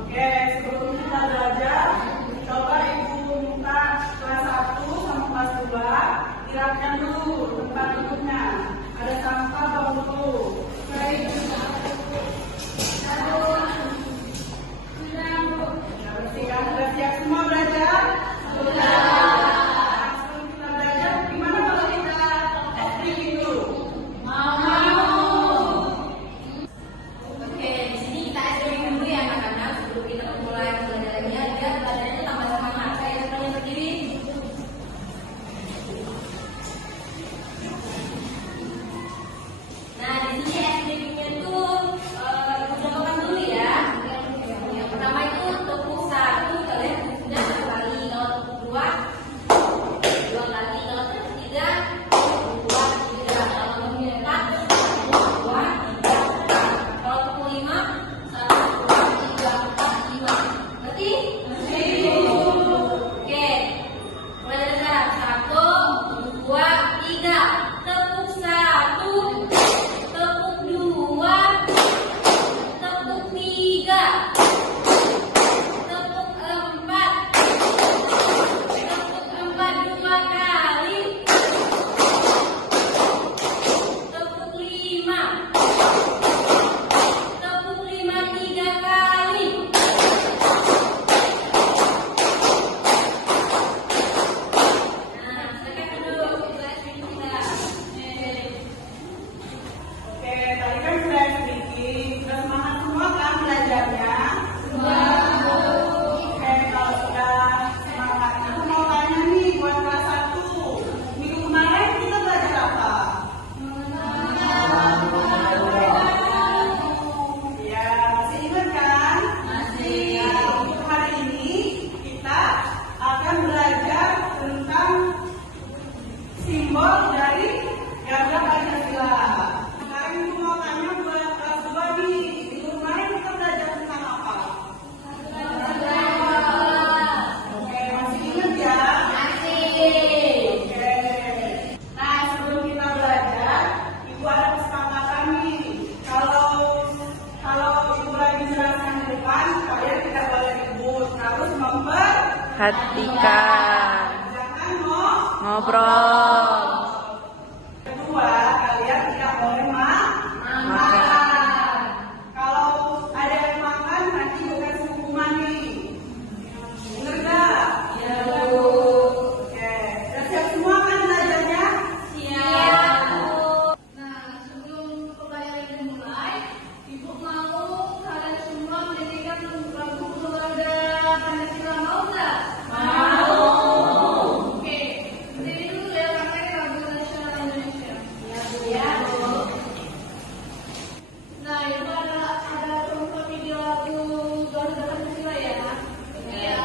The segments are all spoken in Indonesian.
Oke, sebelum kita belajar, coba Ibu minta kelas 1 sama kelas 2 dirapikan dulu tempat duduknya. Ada sampah bawah dulu. Bersihkan, sudah siap semua belajar? Sudah. Sebelum kita belajar, gimana kalau kita activity dulu? Oke, di sini kita activity dulu ya anak-anak sebelum kita mulai belajarnya biar belajarnya tambah semangat. Saya semuanya berdiri. Nah, di sini activity-nya tuh contohkan dulu ya. Yang pertama itu tepuk 1 kalian sudah 1 kali, kalau tepuk 2 2 kali, kalau tepuk 3 2 3, kalau tepuk 4 2 3, kalau tepuk 5 1 2 3 4 5. Berarti? Oke. Mulai dari sekarang 1 2 3. Tepuk 1, tepuk 2, tepuk 3, tepuk 4, tepuk 4 2 kali, tepuk 5, tepuk 5 3 kali. Nah, silakan duduk. Kita activity kita. Oke, tadi kan sudah sedikit. Sudah semangat semua kan belajarnya? Oke, kalau sudah semangat, aku mau tanya nih buat kelas 1. Minggu kemarin kita belajar apa? Ya, masih ingat kan? Masih. Nah, untuk hari ini kita akan belajar tentang simbol dari Garda Pancasila. Sekarang Ibu mau tanya buat kelas 2 nih. Minggu kemarin kita belajar tentang apa? Oke, masih ingat ya? Oke. Nah, sebelum kita belajar, Ibu ada kesepakatan nih. Kalau Ibu lagi jelaskan di depan, kalian tidak boleh ribut. Harus Hatikan, jangan ngobrol, Kedua, kalian tidak boleh makan. Kalau ada yang makan, nanti bukan hukuman nih. Bener gak? Iya, Bu. Oke, udah siap semua kan belajarnya? Siap. Nah, sebelum pembelajaran dimulai, Ibu mau kalian semua menyanyikan lagu keluarga Pancasila, mau nggak? Mau. Oke, berdiri dulu ya pakai lagu nasional Indonesia. Iya, Bu. Ya, Bu. Nah, Ibu ada contoh video lagu Garuda Pancasila ya? Iya.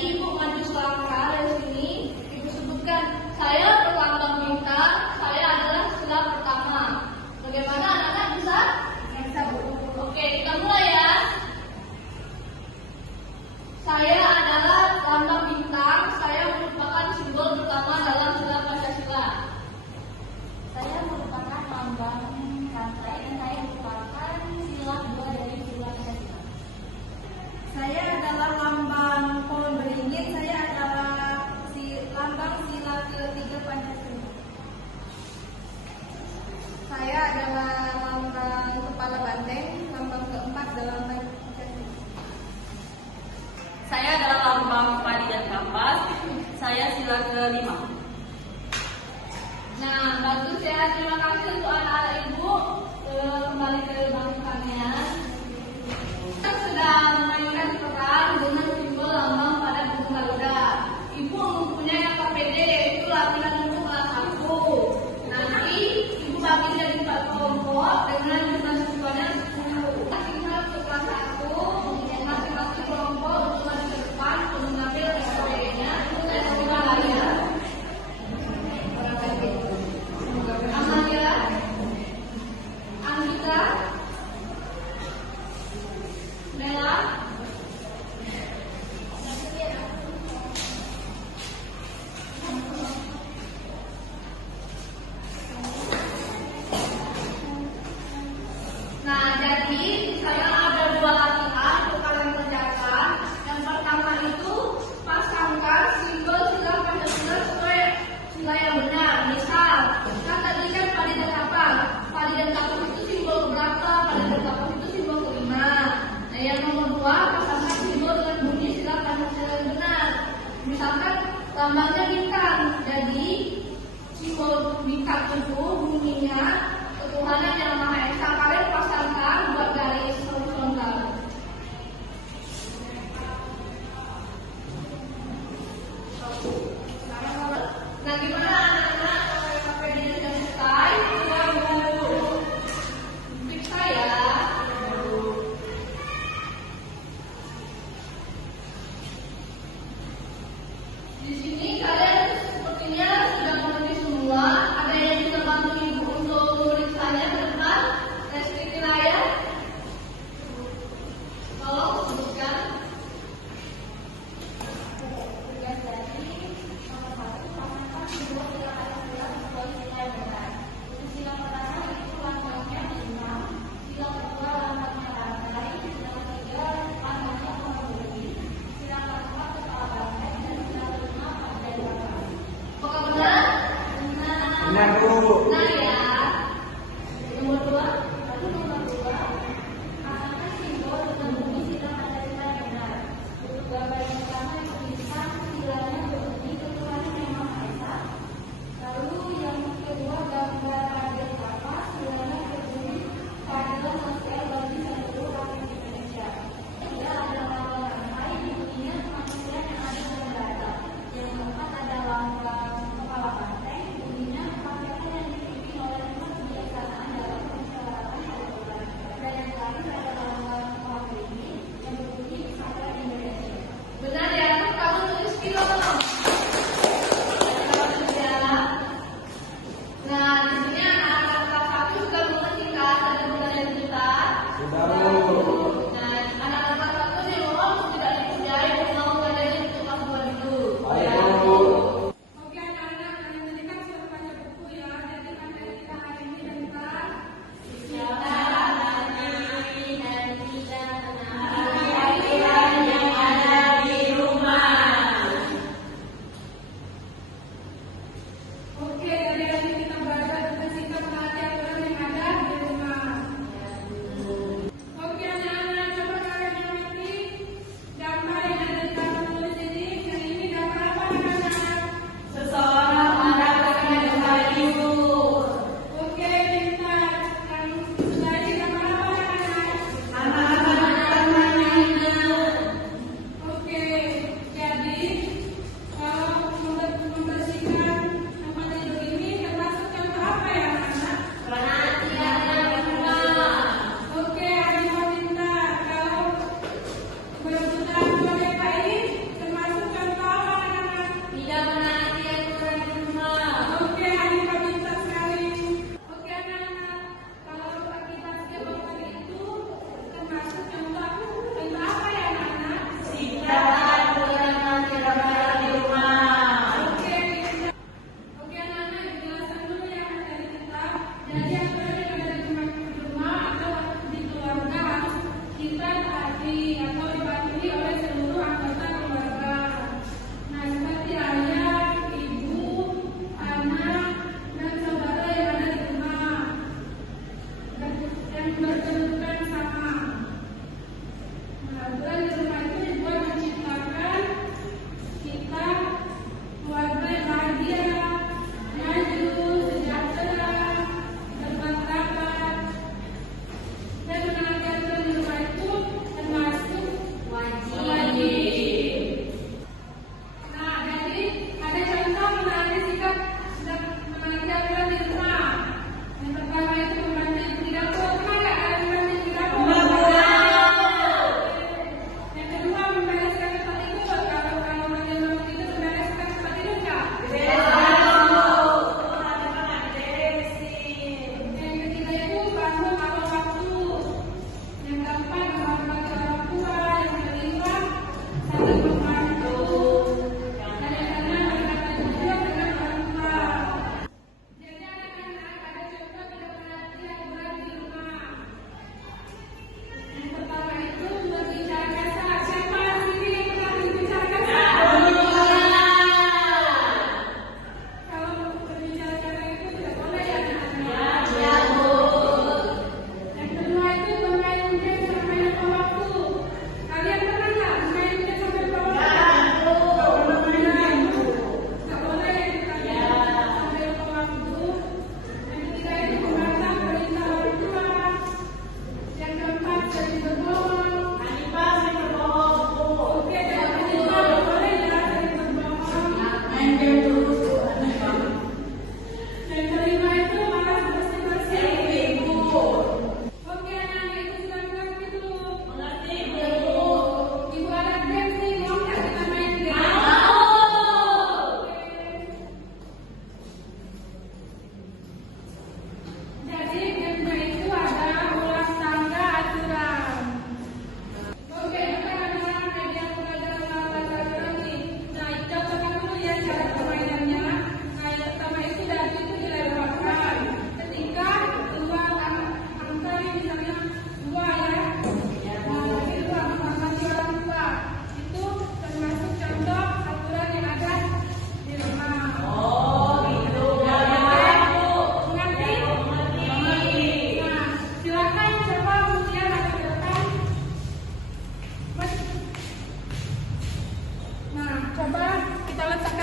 Ibu maju selangkah dari sini. Ibu sebutkan, saya berlambang bintang, saya adalah sila pertama. Bagaimana anak-anak bisa? Bisa, Bu. Oke, kita mulai ya. Saya adalah lambang bintang, saya merupakan simbol pertama dalam sila Pancasila. Saya merupakan lambang rantai dan saya merupakan sila kedua dari sila Pancasila. Saya adalah lambang pohon beringin. Saya adalah lambang sila ketiga Pancasila. Saya adalah lambang kepala banteng, lambang keempat dalam Pancasila. Saya adalah lambang padi dan kapas. Saya sila kelima. Nah, bagus ya. Terima kasih untuk anak-anak Ibu. Kembali ke bangkuannya. Kita sudah memainkan peran dengan simbol lambang pada buku Garuda. Ibu mempunyai KPD yaitu latihan untuk kelas 1. Nanti Ibu bagi jadi 4 kelompok dengan jumlah siswanya 10. Masing-masing untuk kelas 1, masing-masing kelompok untuk maju ke depan untuk mengambil KPD-nya. Saya coba ya. Amalia, Anggita, Mela, nah, jadi sekarang ada 2 latihan untuk kalian kerjakan. Yang pertama itu pasangkan simbol sila Pancasila sesuai sila yang benar. Misal, kan tadi kan padi dan kapas. Padi dan kapas itu simbol berapa? Padi dan kapas itu simbol kelima. Nah, yang nomor 2 pasangkan simbol dengan bunyi sila Pancasila yang benar. Misalkan lambangnya bintang. Jadi simbol bintang itu bunyinya ketuhanan yang Maha Esa. Kalian pasangkan buat garis horizontal. Nah, gimana anak-anak kalau KPD-nya sudah selesai? Coba Ibu periksa ya. Di sini kalian sepertinya sudah mengerti semua. Ada yang bisa bantu Ibu untuk memeriksanya ke depan?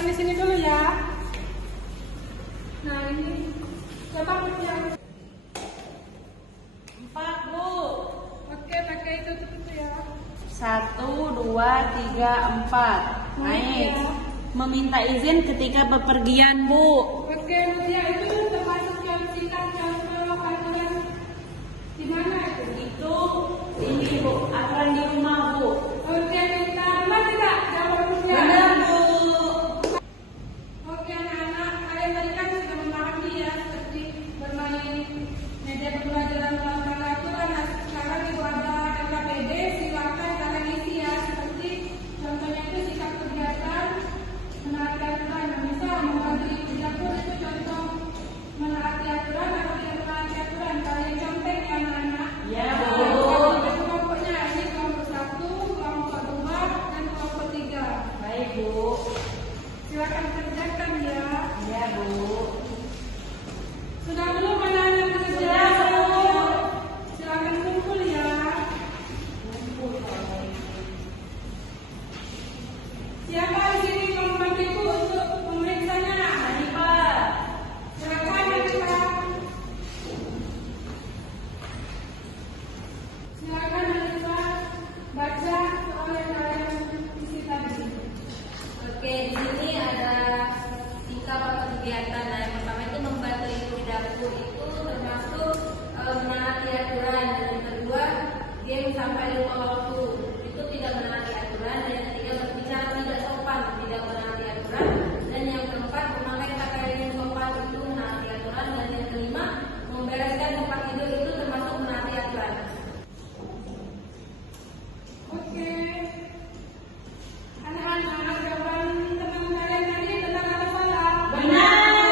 di sini dulu ya. Nah ini coba yang 4, Bu. oke pakai itu ya. 1, 2, 3, 4. Naik. Meminta izin ketika bepergian, Bu. Oke, ya itu termasuk yang contoh aturan di mana itu? Itu ini, Bu. Aturan di rumah, Bu. Oke, kita rumah tidak jawabnya. Benar, Bu. Oke, anak-anak, kalian tadi kan sudah memahami ya seperti bermain media pembelajaran dalam aturan. Nah, sekarang itu ada LKPD, silakan kalian isi ya seperti contohnya itu sikap kegiatan menaati aturan. Nah, misal membagi di dapur itu contoh menaati aturan atau tidak menaati aturan. Kalian contek ya anak-anak. Ya, Nah, Bu. kelompoknya ini kelompok 1, kelompok 2, dan kelompok 3. Baik, Bu. Silakan kerjakan ya. Ya, Bu. Sudah belum anak-anak kerja? Sudah, Bu. Silakan kumpul ya. Siapa di sini yang membantu untuk pemeriksanya? Ini, Pak. Silakan Hanifah. Silakan Hanifah baca soal yang kalian isi tadi. Oke, di sini ada sikap atau kegiatan. Nah, yang pertama itu membantu ibu di dapur itu termasuk menaati aturan. Dan yang kedua, game sampai lupa waktu itu tidak menaati aturan. Dan yang ketiga, berbicara tidak sopan, tidak menaati aturan. Dan yang keempat, memakai pakaian yang sopan itu menaati aturan. Dan yang kelima, membereskan tempat tidur itu termasuk menaati aturan. Oke. Anak-anak jawaban teman kalian tadi benar atau salah? Benar, Bu.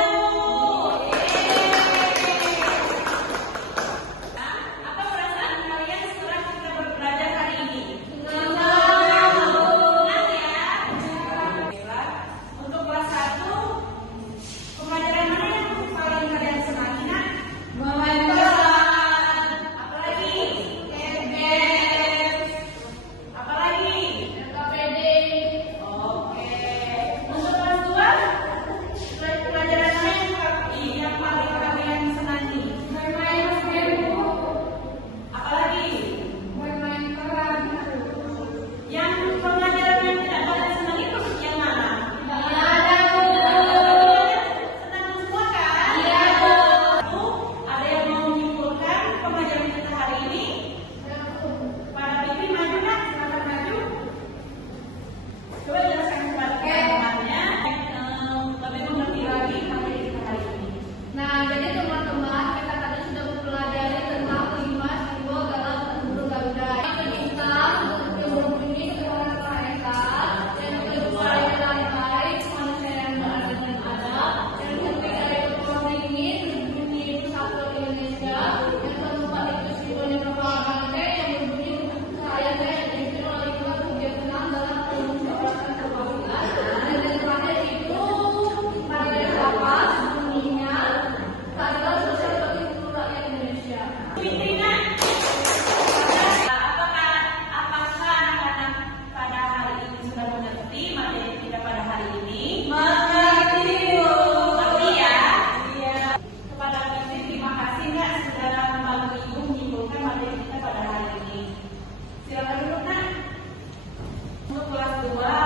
Apa perasaan kalian setelah kita belajar hari ini? Senang ya? Baiklah. Untuk kelas 1, pembelajaran mana yang paling kalian senangi, Nak? Memain pesan. Apalagi? Games. Apalagi? LKPD. Oke. Untuk kelas 2, pelajaran mana yang paling kalian senangi? Bermain game. Apalagi? Bermain peran. Yang pelajaran yang tidak kalian senangi itu yang mana? Senang semua kan? Iya, Bu. Ada yang mau menyimpulkan pembelajaran kita hari ini? Pada Pipi maju, Nak. Silakan maju. Coba jelaskan kepada teman-temannya. Lebih mengerti lagi materi kita hari ini. Nah, jadi teman-teman, kita tadi sudah mempelajari tentang 5 simbol dalam bentuk Garuda. Yang bintang, yang berbunyi seperti Esa. Yang kedua itu lantai, manusia yang berada dan ada. Yang ketiga itu pohon dingin, berbunyi itu Satwa Indonesia. Yang keempat itu simbolnya kapal banteng, yang berbunyi saya yang dipimpin oleh dua kegiatan dalam pengucapan kebangsaan. Dan yang terakhir itu Maria Kapas, bunyinya Keadilan Sosial bagi seluruh rakyat Indonesia. Fitrina, apakah anak-anak pada hari ini sudah mengerti materi kita pada hari ini? Mengerti, Bu. Mengerti ya? Iya. Kepada Fitri, terima kasih Nak sudah membantu Ibu menyimpulkan materi kita pada hari ini. Silakan duduk, Nak. Untuk kelas 2,